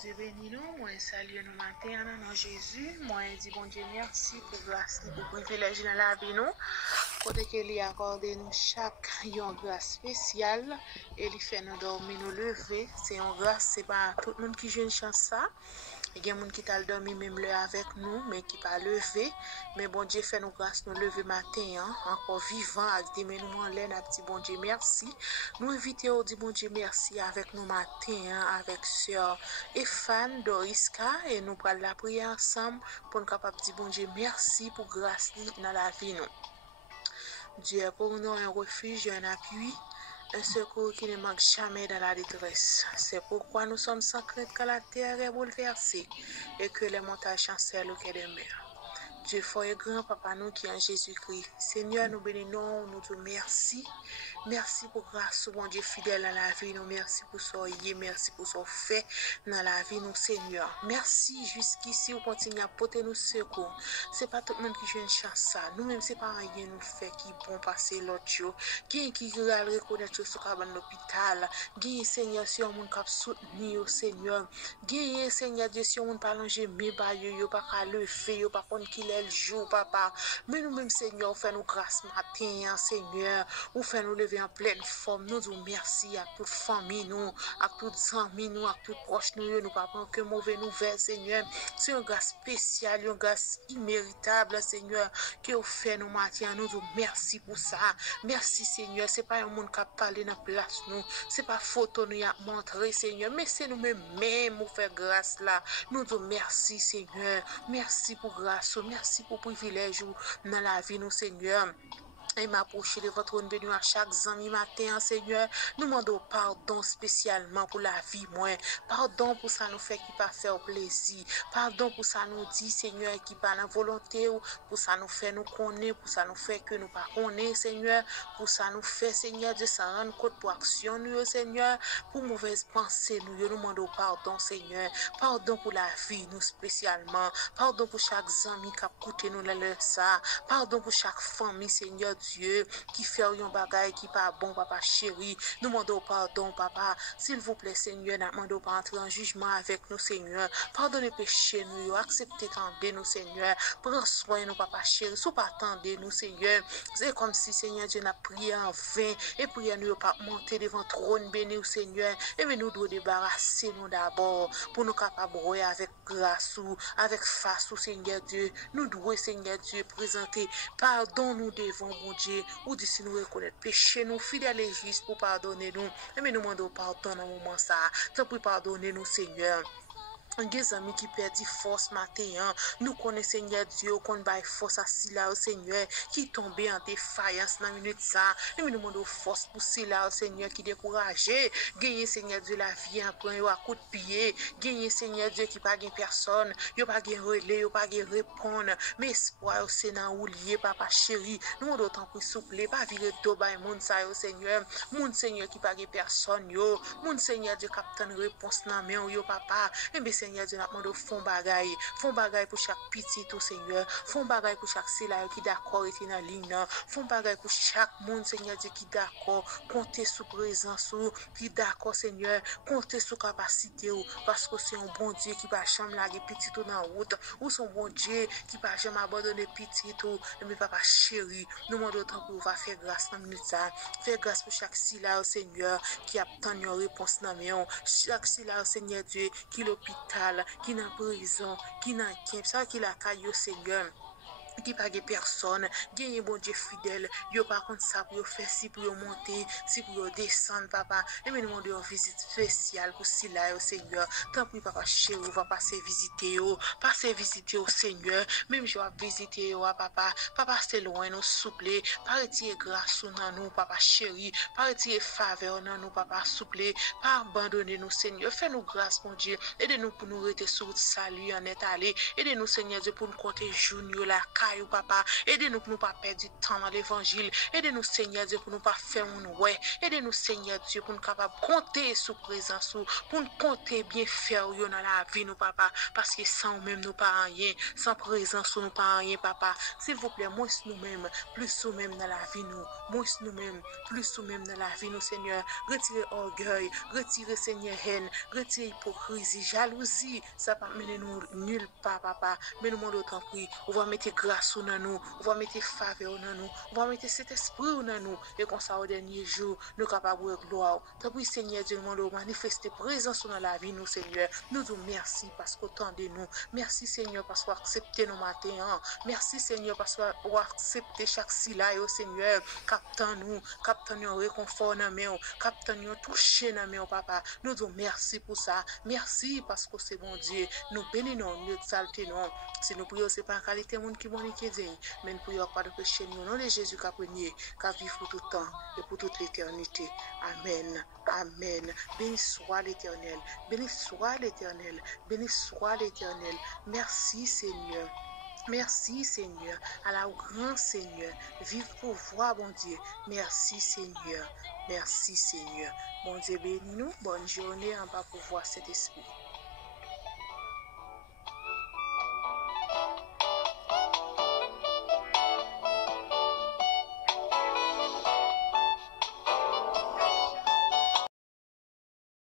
Dieu béni nous, moi salue nous matin dans nom Jésus, moi dis bon Dieu merci pour grâce, pour privilège dans la vie nous, côté que lui accordé nous chaque une grâce spéciale et lui fait nous dormir nous lever, c'est une grâce, c'est pas tout le monde qui joue une chance ça. Il y a des gens qui t'a dormi même là avec nous, mais qui pas levé. Mais bon Dieu fait nous grâce, nous lever matin, encore vivant, avec des mains nous en l'air, petit bon Dieu merci. Nous invitons au dit bon Dieu merci avec nous matin, avec sœur Efan Doriska, et nous prenons la prière ensemble pour nous capable dire bon Dieu merci pour grâce dans la vie nous. Dieu est pour nous un refuge, un appui, un secours qui ne manque jamais dans la détresse. C'est pourquoi nous sommes sans crainte quand la terre est bouleversée et que les montagnes chancellent au quai des mers. Dieu fort et grand, Papa, nous qui en Jésus-Christ. Seigneur, nous bénissons, nous te merci. Merci pour grâce, bon Dieu fidèle à la vie, nous merci pour soyez, merci pour son fait dans la vie, nous Seigneur. Merci jusqu'ici, vous continuez à porter nous secours. C'est pas tout le monde qui joue une chance ça. Nous-mêmes, c'est pas rien nous fait qui bon passer l'autre jour. Qui va reconnaître ce qu'on a dans l'hôpital. Qui Seigneur, si on cap soutenir, Seigneur. Qui Seigneur, Dieu, si on pas longer, mais pas yo, pas qu'à lever, yo, pas qu'on qu'il est le jour, papa. Mais nous-mêmes, Seigneur, fait nous grâce matin, Seigneur. Ou fait nous lever en pleine forme. Nous disons merci à toute famille, nous, à toutes amis, nous, à toutes proches, nous pas prendre que mauvais nouvelles, Seigneur. C'est une grâce spéciale, une grâce imméritable, Seigneur, que vous faites nous matin. Nous disons merci pour ça. Merci, Seigneur. C'est pas un monde qui a parlé dans la place, nous. C'est pas photo nous a montré, Seigneur. Mais c'est nous-mêmes, nous faire grâce là. Nous disons merci, Seigneur. Merci pour grâce. Merci pour privilège dans la vie, nous, Seigneur. Et m'approcher de votre trône béni à chaque ami matin, Seigneur. Nous demandons pardon spécialement pour la vie, moi. Pardon pour ça nous fait qui pas faire plaisir. Pardon pour ça nous dit, Seigneur, qui pas la volonté, pour ça nous fait nous connaître, pour ça nous fait que nous pas connaître, Seigneur. Pour ça nous fait, Seigneur, de s'en rendre compte pour action, nous, Seigneur. Pour mauvaise pensée, nous demandons pardon, Seigneur. Pardon pour la vie, nous spécialement. Pardon pour chaque ami qui a coûté nous la ça. Pardon pour chaque famille, Seigneur. Dieu, qui fait un bagage qui pas bon, papa chéri. Nous demandons pardon, papa. S'il vous plaît, Seigneur, nous demandons pas entrer en jugement avec nous, Seigneur. Pardonnez péché, nous, acceptez, tendez nous, Seigneur. Prends soin, nous, papa chéri. Si pas tendez nous, Seigneur. C'est comme si, Seigneur, Dieu n'a prié en vain. Et prière, nous, pas monter devant trône, béni, Seigneur. Et mais nous devons débarrasser, nous, d'abord, pour nous capables de avec grâce ou avec face, Seigneur Dieu. Nous devons, Seigneur Dieu, présenter. Pardon, nous devons, bon Dieu, ou dit si nous reconnaître péché, nous fidèles et justes pour pardonner nous. Et mais nous demandons pardon dans le moment ça. Tant pour pardonner nous, Seigneur. Des amis qui perdent force matin, nous connaissons Seigneur Dieu, qu'on baille force à Sila, Seigneur, qui tombe en défaillance dans la minute ça. Et nous demandons force pour Sila, Seigneur, qui découragé. Gagner Seigneur Dieu la vie en prend à coup de pied. Gagner Seigneur Dieu qui pas gagne personne, yo pas gagne relais, yo pas gagne répondre. Mais espoir c'est dans ou lié, papa chéri. Nous demandons tant pour souple, pas virer deux bail monde ça, Seigneur. Mon Seigneur qui pas gagne personne, yo. Mon Seigneur Dieu captain réponse dans main yo papa. Et bien Seigneur Dieu, nous demandons font bagaille pour chaque petit tout Seigneur, font bagaille pour chaque cela qui d'accord est dans ligne, font bagaille pour chaque monde Seigneur Dieu qui d'accord, compter sous présence ou qui d'accord Seigneur, compter sous capacité ou parce que c'est un bon Dieu qui va jamais laguer petit tout dans route, ou son bon Dieu qui va jamais abandonner petit tout, mais papa chéri, nous demandons tant pour va faire grâce dans minute ça, faire grâce pour chaque cela Seigneur qui a tant une réponse dans main, chaque cela Seigneur Dieu qui l'hôpital qui dans prison, qui dans camp, ça qui la caillou Seigneur. Qui pas de personne, gagne bon Dieu fidèle, yo par contre ça pour faire si pour monter, si pour descendre papa, et nous demandons une visite spéciale pour si là au Seigneur, tant pis papa chéri, va passer visiter au Seigneur, même je vais visiter au papa, c'est loin nous souple, pas retirer grâce dans nous papa chéri, pas retirer faveur dans nous papa souple, pas abandonner nous Seigneur, fais-nous grâce mon Dieu, aidez-nous pour nous rester sur salut en est allé, aidez-nous Seigneur Dieu pour nous compter jour la caillou, papa. Aidez-nous pour nous pas perdre du temps dans l'évangile. Aidez-nous, Seigneur Dieu, pour nous pas faire un ouais. Aidez-nous, Seigneur Dieu, pour nous capables de compter sous présence, pour nous compter bien faire dans la vie, nous, papa. Parce que sans nous-mêmes, nous pas rien. Sans présence, nous pas rien, papa. S'il vous plaît, moins nous-mêmes, plus nous-mêmes dans la vie, nous. Moins nous-mêmes, plus nous-mêmes dans la vie, nous, Seigneur. Retirez orgueil, retirez, Seigneur, haine, retirez hypocrisie, jalousie. Ça va mener nous nulle part, papa. Mais nous demandons autant prix. On va mettre grâce dans nous, on va mettre faveur dans nous, on va mettre cet esprit dans nous. Et comme ça, au dernier jour, nous sommes capables de gloire. Tant pis, Seigneur Dieu, nous demandons manifester présence dans la vie, nous, Seigneur. Nous disons merci parce qu'autant de nous. Merci, Seigneur, parce qu'on a accepté nos matins. Merci, Seigneur, parce qu'on a accepté chaque syllabe, au Seigneur. Captant nous réconfort dans nous, captant nous touché dans nous, papa. Nous disons merci pour ça. Merci parce que c'est bon Dieu. Nous bénissons, nous exaltons. Si nous prions, ce n'est pas en qualité de monde qui est qui dit, mais nous prions pas de péché. Nous, au nom de Jésus, qui a prié, qui a vivre pour tout temps et pour toute l'éternité. Amen. Amen. Béni soit l'Éternel. Béni soit l'Éternel. Béni soit l'Éternel. Merci, Seigneur. Merci, Seigneur. À la grand Seigneur. Vive pour voir, bon Dieu. Merci, Seigneur. Merci, Seigneur. Bon Dieu, bénis-nous. Bonne journée en bas pour voir cet esprit.